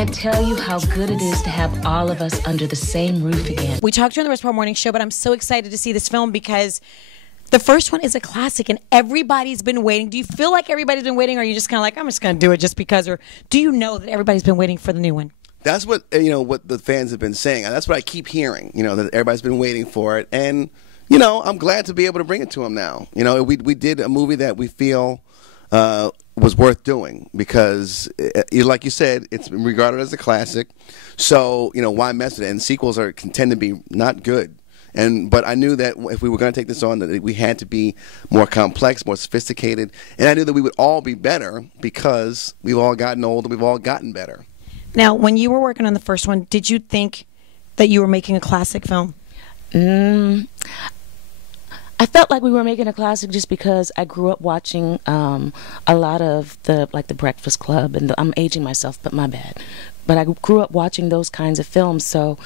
can't tell you how good it is to have all of us under the same roof again. We talked to you on the Russ Parr Morning Show, but I'm so excited to see this film because the first one is a classic and everybody's been waiting. Do you feel like everybody's been waiting, or are you just kind of like, I'm just going to do it just because? Or do you know that everybody's been waiting for the new one? That's what, what the fans have been saying. That's what I keep hearing, that everybody's been waiting for it. And, I'm glad to be able to bring it to them now. We did a movie that we feel was worth doing because, like you said, it's been regarded as a classic. So, why mess with it? And sequels can tend to be not good. But I knew that if we were going to take this on, that we had to be more complex, more sophisticated. And I knew that we would all be better because we've all gotten older, we've all gotten better. Now, when you were working on the first one, did you think that you were making a classic film? I felt like we were making a classic just because I grew up watching a lot of the Breakfast Club, and I'm aging myself, but my bad. But I grew up watching those kinds of films, so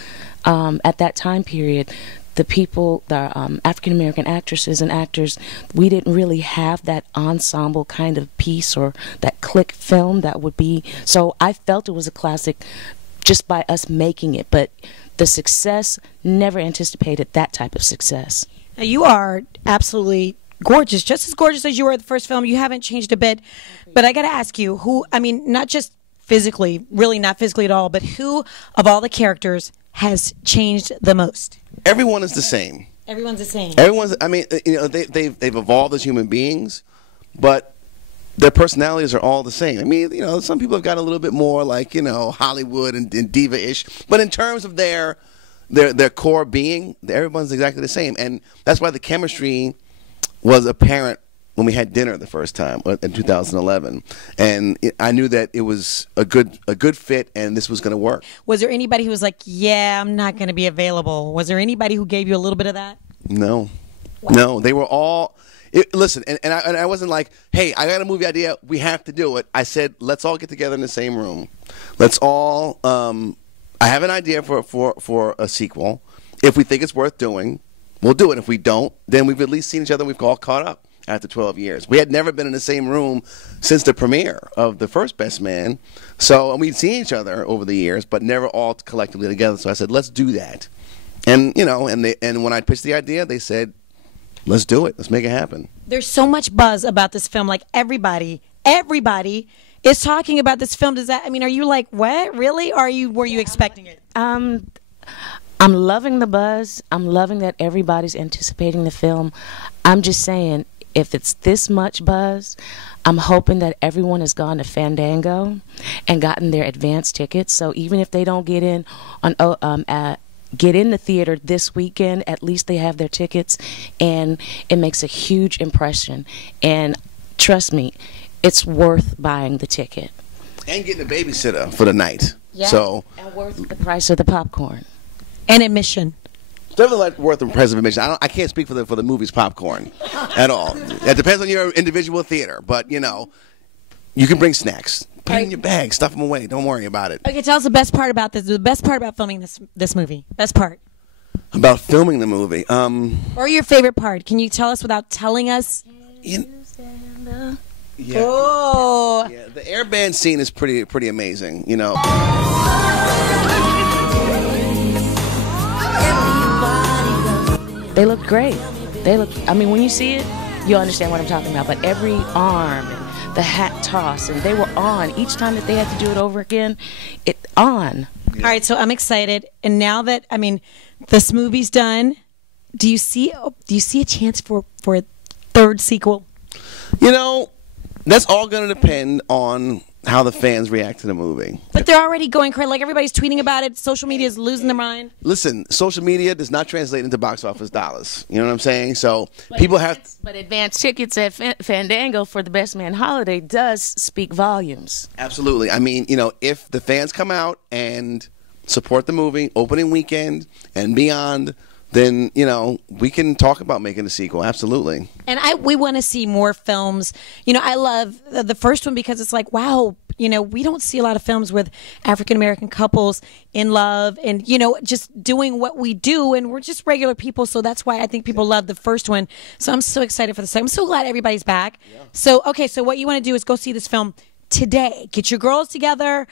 at that time period, the people, the African-American actresses and actors, we didn't really have that ensemble kind of piece or that clique film that would be. So I felt it was a classic just by us making it. But the success, never anticipated that type of success. Now, you are absolutely gorgeous, just as gorgeous as you were at the first film. You haven't changed a bit. But I got to ask you, not just physically, really not physically at all, but who of all the characters has changed the most? Everyone is the same. Everyone's the same. They've evolved as human beings, but their personalities are all the same. Some people have got a little bit more like, Hollywood and diva-ish, but in terms of their core being, everyone's exactly the same. And that's why the chemistry was apparent when we had dinner the first time in 2011, and I knew that it was a good fit, and this was going to work. Was there anybody who was like, "Yeah, I'm not going to be available"? Was there anybody who gave you a little bit of that? No, wow. No, they were all. Listen, and I wasn't like, "Hey, I got a movie idea. We have to do it." I said, "Let's all get together in the same room. Let's all." I have an idea for a sequel. If we think it's worth doing, we'll do it. If we don't, then we've at least seen each other. We've all caught up. After 12 years. We had never been in the same room since the premiere of The First Best Man. So we'd seen each other over the years, but never all collectively together. So I said, let's do that. And, and when I pitched the idea, they said, let's do it. Let's make it happen. There's so much buzz about this film. Like everybody is talking about this film. Are you like, what? Really? Or were you expecting it? I'm loving the buzz. I'm loving that everybody's anticipating the film. I'm just saying, if it's this much buzz, I'm hoping that everyone has gone to Fandango and gotten their advance tickets. So even if they don't get in the theater this weekend, at least they have their tickets, and it makes a huge impression. And trust me, it's worth buying the ticket and getting a babysitter for the night. Yeah, so and worth the price of the popcorn and admission. Definitely worth the price of admission. I can't speak for the movie's popcorn at all. It depends on your individual theater, but you can bring snacks. Put it in your bag, stuff them away. Don't worry about it. Okay, tell us the best part about this. The best part about filming this movie. Best part about filming the movie. Or your favorite part? Can you tell us without telling us? Yeah. Oh. Yeah, the air band scene is pretty amazing. They look great. When you see it, you'll understand what I'm talking about. But every arm, the hat toss, and they were on. Each time that they had to do it over again, on. Yeah. All right, so I'm excited. And now that, this movie's done, do you see a chance for a third sequel? That's all going to depend on how the fans react to the movie. But they're already going crazy. Like, everybody's tweeting about it. Social media is losing their mind. Listen, social media does not translate into box office dollars. You know what I'm saying? So But advance tickets at Fandango for the Best Man Holiday does speak volumes. Absolutely. If the fans come out and support the movie, opening weekend and beyond, then, we can talk about making a sequel. Absolutely. And we want to see more films. I love the first one because it's like, wow, we don't see a lot of films with African-American couples in love and, just doing what we do. And we're just regular people. So that's why I think people love the first one. So I'm so excited for the second. I'm so glad everybody's back. Yeah. So what you want to do is go see this film today. Get your girls together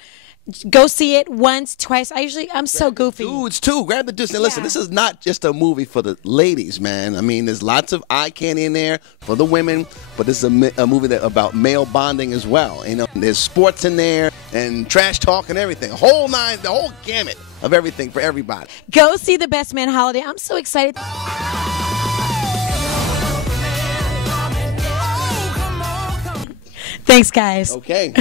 Go see it once, twice. I'm so goofy. Dudes too. Grab the dudes. And listen, Yeah. this is not just a movie for the ladies, man. I mean, there's lots of eye candy in there for the women, but this is a movie that about male bonding as well. You know, there's sports in there and trash talk and everything. The whole gamut of everything for everybody. Go see The Best Man Holiday. I'm so excited. Thanks, guys. Okay.